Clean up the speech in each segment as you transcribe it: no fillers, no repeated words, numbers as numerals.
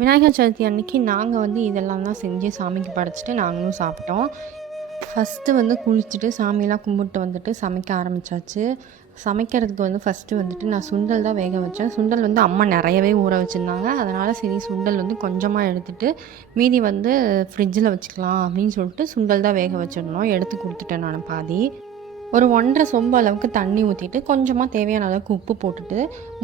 விநாயகர் சதுர்த்தி அன்றைக்கி நாங்கள் வந்து இதெல்லாம் தான் செஞ்சு சாமிக்கு படைச்சிட்டு நாங்களும் சாப்பிட்டோம். ஃபஸ்ட்டு வந்து குளிச்சுட்டு சாமியெல்லாம் கும்பிட்டு வந்துட்டு சமைக்க ஆரம்பித்தாச்சு. சமைக்கிறதுக்கு வந்து ஃபஸ்ட்டு வந்துட்டு நான் சுண்டல் தான் வேக வச்சேன். சுண்டல் வந்து அம்மா நிறையவே ஊற வச்சுருந்தாங்க. அதனால் சரி சுண்டல் வந்து கொஞ்சமாக எடுத்துகிட்டு மீதி வந்து ஃப்ரிட்ஜில் வச்சுக்கலாம் அப்படின்னு சொல்லிட்டு சுண்டல் தான் வேக வச்சிடணும். எடுத்து கொடுத்துட்டேன் நான் பாதி. ஒரு 1.5 சொம்பு அளவுக்கு தண்ணி ஊற்றிட்டு கொஞ்சமாக தேவையான அளவுக்கு உப்பு போட்டுட்டு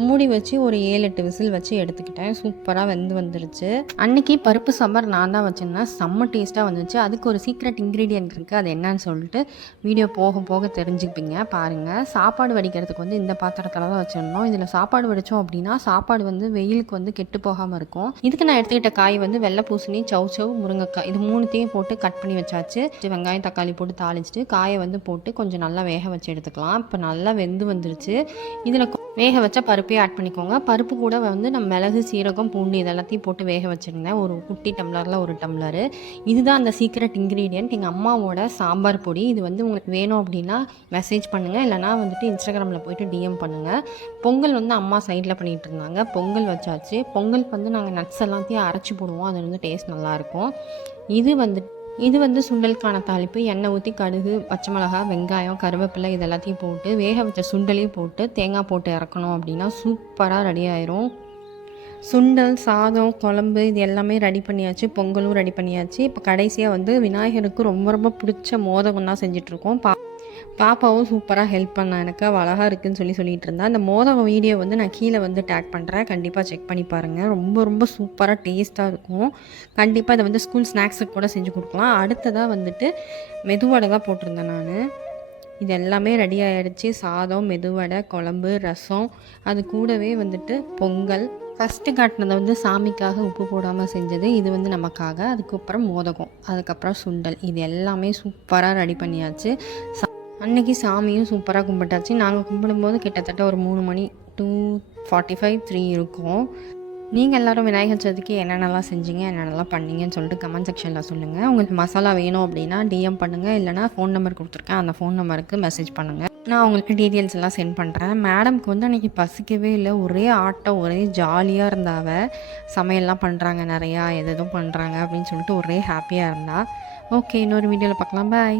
மூடி வச்சு ஒரு 7-8 விசில் வச்சு எடுத்துக்கிட்டேன். சூப்பராக வெந்து வந்துருச்சு. அன்றைக்கி பருப்பு சாம்பார் நான் தான் வச்சுருந்தேன். செம்ம டேஸ்ட்டாக வந்துச்சு. அதுக்கு ஒரு சீக்ரெட் இன்க்ரீடியன்ட் இருக்குது. அது என்னன்னு சொல்லிட்டு வீடியோ போக போக தெரிஞ்சுப்பீங்க பாருங்கள். சாப்பாடு வடிக்கிறதுக்கு வந்து இந்த பாத்திரத்தில் தான் வச்சிடணும். இதில் சாப்பாடு வடித்தோம் அப்படின்னா சாப்பாடு வந்து வெயிலுக்கு வந்து கெட்டு போகாமல் இருக்கும். இதுக்கு நான் எடுத்துக்கிட்ட காய் வந்து வெள்ளை பூசணி, சௌச்சௌ, முருங்கைக்காய் இது 3த்தையும் போட்டு கட் பண்ணி வச்சாச்சு. வெங்காயம் தக்காளி போட்டு தாளிச்சிட்டு காயை வந்து போட்டு கொஞ்சம் நல்லா வேக வச்சு எடுத்துக்கலாம். இப்போ நல்லா வெந்து வந்துருச்சு. இதில் வேக வச்ச பருப்பையும் ஆட் பண்ணிக்கோங்க. பருப்பு கூட வந்து நம்ம மிளகு, சீரகம், பூண்டு இதெல்லாத்தையும் போட்டு வேக வச்சுருந்தேன். ஒரு குட்டி டம்ளரில் 1 டம்ளரு. இதுதான் அந்த சீக்ரெட் இன்க்ரீடியன்ட், எங்கள் அம்மாவோட சாம்பார் பொடி. இது வந்து உங்களுக்கு வேணும் அப்படின்னா மெசேஜ் பண்ணுங்கள், இல்லைனா வந்துட்டு இன்ஸ்டாகிராமில் போய்ட்டு டிஎம் பண்ணுங்கள். பொங்கல் வந்து அம்மா சைடில் பண்ணிகிட்டு இருந்தாங்க. பொங்கல் வச்சாச்சு. பொங்கலுக்கு வந்து நாங்கள் நட்ஸ் எல்லாத்தையும் அரைச்சி போடுவோம். அது வந்து டேஸ்ட் நல்லாயிருக்கும். இது வந்து சுண்டலுக்கான தாளிப்பு. எண்ணெய் ஊற்றி கடுகு, பச்சை மிளகாய், வெங்காயம், கருவேப்பிலை இது எல்லாத்தையும் போட்டு வேக வச்ச சுண்டலையும் போட்டு தேங்காய் போட்டு இறக்கணும் அப்படின்னா சூப்பராக ரெடி ஆயிரும். சுண்டல், சாதம், குழம்பு இது எல்லாமே ரெடி பண்ணியாச்சு. பொங்கலும் ரெடி பண்ணியாச்சு. இப்போ கடைசியாக வந்து விநாயகருக்கு ரொம்ப ரொம்ப பிடிச்ச மோதகம் தான் செஞ்சிட்ருக்கோம். பாப்பாவும் சூப்பராக ஹெல்ப் பண்ணா எனக்கு. அவள் அழகாக இருக்குதுன்னு சொல்லிட்டு இருந்தா. அந்த மோதகம் வீடியோ வந்து நான் கீழே வந்து டேக் பண்ணுறேன். கண்டிப்பாக செக் பண்ணி பாருங்கள். ரொம்ப ரொம்ப சூப்பராக டேஸ்ட்டாக இருக்கும். கண்டிப்பாக இதை வந்து ஸ்கூல் ஸ்நாக்ஸுக்கு கூட செஞ்சு கொடுக்கலாம். அடுத்ததாக வந்துட்டு மெதுவடை தான் போட்டிருந்தேன் நான். இது எல்லாமே ரெடி ஆகிடுச்சு. சாதம், மெதுவடை, குழம்பு, ரசம், அது கூடவே வந்துட்டு பொங்கல். ஃபஸ்ட்டு காட்டினதை வந்து சாமிக்காக உப்பு போடாமல் செஞ்சது. இது வந்து நமக்காக. அதுக்கப்புறம் மோதகம், அதுக்கப்புறம் சுண்டல், இது எல்லாமே சூப்பராக ரெடி பண்ணியாச்சு. அன்றைக்கி சாமியும் சூப்பராக கும்பிட்டாச்சு. நாங்கள் கும்பிடும்போது கிட்டத்தட்ட ஒரு 3 மணி 2:45, 3 இருக்கும். நீங்கள் எல்லோரும் விநாயகர் சதுர்த்திக்கு என்னென்னலாம் செஞ்சீங்க, என்னென்னலாம் பண்ணீங்கன்னு சொல்லிட்டு கமெண்ட் செக்ஷனில் சொல்லுங்கள். உங்களுக்கு மசாலா வேணும் அப்படின்னா டிஎம் பண்ணுங்கள், இல்லைனா ஃபோன் நம்பர் கொடுத்துருக்கேன், அந்த ஃபோன் நம்பருக்கு மெசேஜ் பண்ணுங்கள். நான் உங்களுக்கு டீட்டெயில்ஸ் எல்லாம் சென்ட் பண்ணுறேன். மேடம்க்கு வந்து அன்றைக்கி பசிக்கவே இல்லை. ஒரே ஆட்டம், ஒரே ஜாலியாக இருந்தாவ. சமையல்லாம் பண்ணுறாங்க, நிறையா எதுவும் பண்ணுறாங்க அப்படின்னு சொல்லிட்டு ஒரே ஹாப்பியாக இருந்தா. ஓகே, இன்னொரு வீடியோவில் பார்க்கலாம். பாய்.